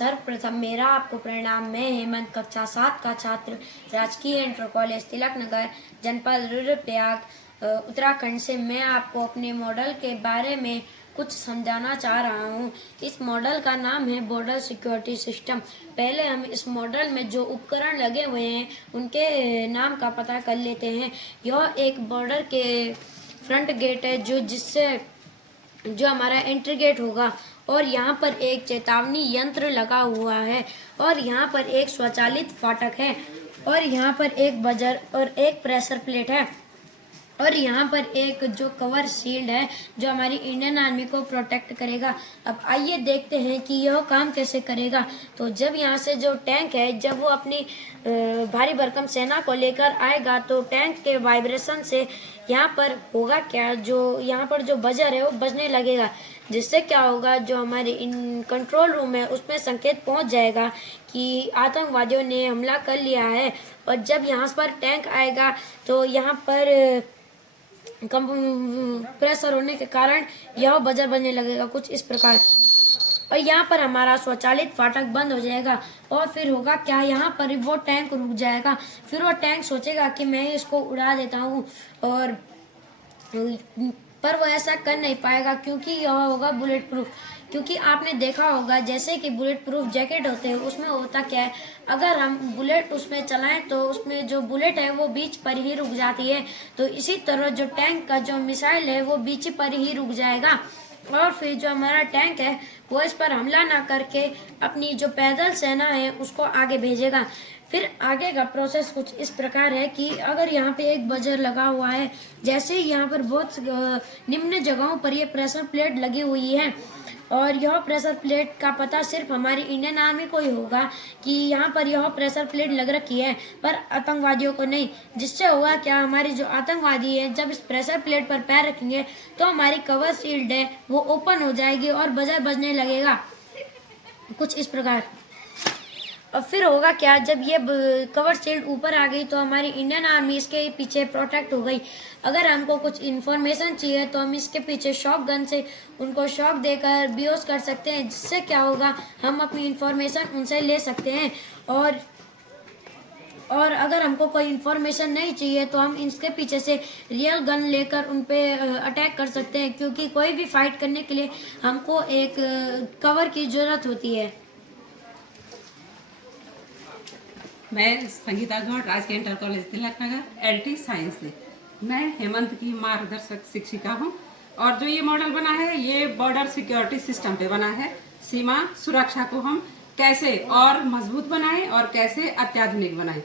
सर्वप्रथम मेरा आपको प्रणाम। मैं हेमंत, कक्षा 7 का छात्र, राजकीय इंटर कॉलेज तिलक नगर, जनपद रुद्रप्रयाग उत्तराखंड से मैं आपको अपने मॉडल के बारे में कुछ समझाना चाह रहा हूँ। इस मॉडल का नाम है बॉर्डर सिक्योरिटी सिस्टम। पहले हम इस मॉडल में जो उपकरण लगे हुए हैं उनके नाम का पता कर लेते हैं। यह एक बॉर्डर के फ्रंट गेट है जो हमारा एंट्री गेट होगा, और यहाँ पर एक चेतावनी यंत्र लगा हुआ है, और यहाँ पर एक स्वचालित फाटक है, और यहाँ पर एक बजर और एक प्रेशर प्लेट है, और यहाँ पर एक जो कवर शील्ड है जो हमारी इंडियन आर्मी को प्रोटेक्ट करेगा। अब आइए देखते हैं कि यह काम कैसे करेगा। तो जब यहाँ से जो टैंक है, जब वो अपनी भारी भरकम सेना को लेकर आएगा तो टैंक के वाइब्रेशन से यहाँ पर होगा क्या, जो यहाँ पर जो बजर है वो बजने लगेगा, जिससे क्या होगा, जो हमारे इन कंट्रोल रूम है उसमें संकेत पहुँच जाएगा कि आतंकवादियों ने हमला कर लिया है। और जब यहाँ पर टैंक आएगा तो यहाँ पर कम प्रेशर होने के कारण यह बजर बनने लगेगा कुछ इस प्रकार, और यहाँ पर हमारा स्वचालित फाटक बंद हो जाएगा। और फिर होगा क्या, यहाँ पर वो टैंक रुक जाएगा। फिर वो टैंक सोचेगा कि मैं इसको उड़ा देता हूँ, और पर वो ऐसा कर नहीं पाएगा क्योंकि यह होगा बुलेट प्रूफ। क्योंकि आपने देखा होगा जैसे कि बुलेट प्रूफ जैकेट होते हैं, उसमें होता क्या है, अगर हम बुलेट उसमें चलाएं तो उसमें जो बुलेट है वो बीच पर ही रुक जाती है। तो इसी तरह जो टैंक का जो मिसाइल है वो बीच पर ही रुक जाएगा, और फिर जो हमारा टैंक है वो इस पर हमला ना करके अपनी जो पैदल सेना है उसको आगे भेजेगा। फिर आगे का प्रोसेस कुछ इस प्रकार है कि अगर यहाँ पे एक बजर लगा हुआ है, जैसे ही यहाँ पर बहुत निम्न जगहों पर ये प्रेशर प्लेट लगी हुई है, और यह प्रेशर प्लेट का पता सिर्फ हमारी इंडियन आर्मी को ही होगा कि यहाँ पर यह प्रेशर प्लेट लग रखी है, पर आतंकवादियों को नहीं। जिससे होगा क्या, हमारी जो आतंकवादी है जब इस प्रेशर प्लेट पर पैर रखेंगे तो हमारी कवर शील्ड है वो ओपन हो जाएगी और बजर बजने लगेगा कुछ इस प्रकार। और फिर होगा क्या, जब ये कवर शील्ड ऊपर आ गई तो हमारी इंडियन आर्मी इसके पीछे प्रोटेक्ट हो गई। अगर हमको कुछ इन्फॉर्मेशन चाहिए तो हम इसके पीछे शॉक गन से उनको शॉक देकर बेहोश कर सकते हैं, जिससे क्या होगा, हम अपनी इन्फॉर्मेशन उनसे ले सकते हैं। और अगर हमको कोई इन्फॉर्मेशन नहीं चाहिए तो हम इसके पीछे से रियल गन लेकर उन पे अटैक कर सकते हैं, क्योंकि कोई भी फाइट करने के लिए हमको एक कवर की ज़रूरत होती है। मैं संगीता गौड़, राजकीय inter college Tilak Nagar, LT science से। मैं हेमंत की मार्गदर्शक शिक्षिका हूँ, और जो ये मॉडल बना है ये बॉर्डर सिक्योरिटी सिस्टम पे बना है। सीमा सुरक्षा को हम कैसे और मजबूत बनाएं और कैसे अत्याधुनिक बनाएं।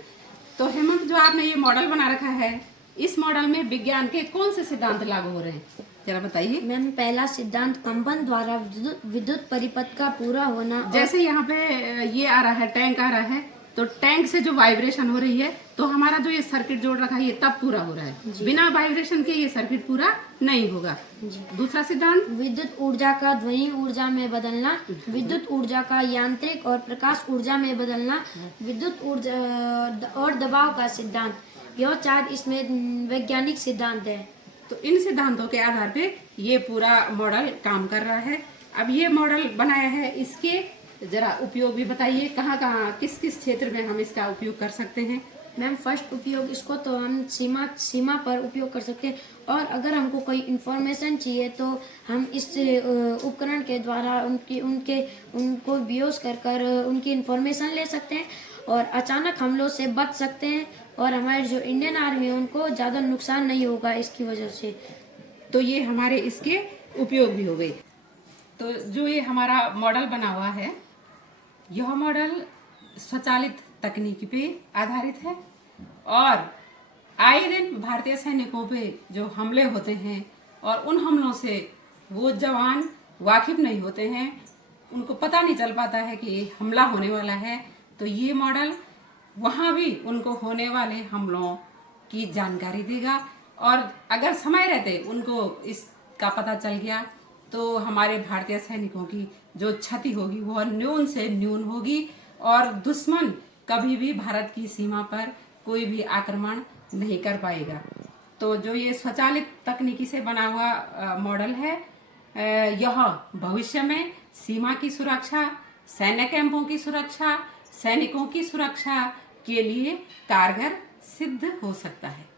तो हेमंत, जो आपने ये मॉडल बना रखा है, इस मॉडल में विज्ञान के कौन से सिद्धांत लागू हो रहे हैं, जरा बताइए। मैम, पहला सिद्धांत कंपन द्वारा विद्युत परिपथ का पूरा होना। जैसे यहाँ पे ये आ रहा है, टैंक आ रहा है, तो टैंक से जो वाइब्रेशन हो रही है तो हमारा जो ये सर्किट जोड़ रखा है ये तब पूरा हो रहा है। बिना वाइब्रेशन के ये सर्किट पूरा नहीं होगा। दूसरा सिद्धांत, विद्युत ऊर्जा का ध्वनि ऊर्जा में बदलना, विद्युत ऊर्जा का यांत्रिक और प्रकाश ऊर्जा में बदलना, विद्युत ऊर्जा और दबाव का सिद्धांत। यह 4 इसमें वैज्ञानिक सिद्धांत है। तो इन सिद्धांतों के आधार पे ये पूरा मॉडल काम कर रहा है। अब ये मॉडल बनाया है, इसके जरा उपयोग भी बताइए, कहाँ कहाँ किस किस क्षेत्र में हम इसका उपयोग कर सकते हैं। मैम, फर्स्ट उपयोग इसको तो हम सीमा पर उपयोग कर सकते हैं, और अगर हमको कोई इन्फॉर्मेशन चाहिए तो हम इस उपकरण के द्वारा उनको बेहोश कर उनकी इन्फॉर्मेशन ले सकते हैं, और अचानक हमलों से बच सकते हैं, और हमारी जो इंडियन आर्मी है उनको ज़्यादा नुकसान नहीं होगा इसकी वजह से। तो ये हमारे इसके उपयोग भी हो गए। तो जो ये हमारा मॉडल बना हुआ है, यह मॉडल स्वचालित तकनीक पे आधारित है, और आए दिन भारतीय सैनिकों पे जो हमले होते हैं और उन हमलों से वो जवान वाकिफ नहीं होते हैं, उनको पता नहीं चल पाता है कि हमला होने वाला है, तो ये मॉडल वहाँ भी उनको होने वाले हमलों की जानकारी देगा, और अगर समय रहते उनको इसका पता चल गया तो हमारे भारतीय सैनिकों की जो क्षति होगी वह न्यून से न्यून होगी, और दुश्मन कभी भी भारत की सीमा पर कोई भी आक्रमण नहीं कर पाएगा। तो जो ये स्वचालित तकनीकी से बना हुआ मॉडल है, यह भविष्य में सीमा की सुरक्षा सैन्य कैंपों की सुरक्षा, सैनिकों की सुरक्षा के लिए कारगर सिद्ध हो सकता है।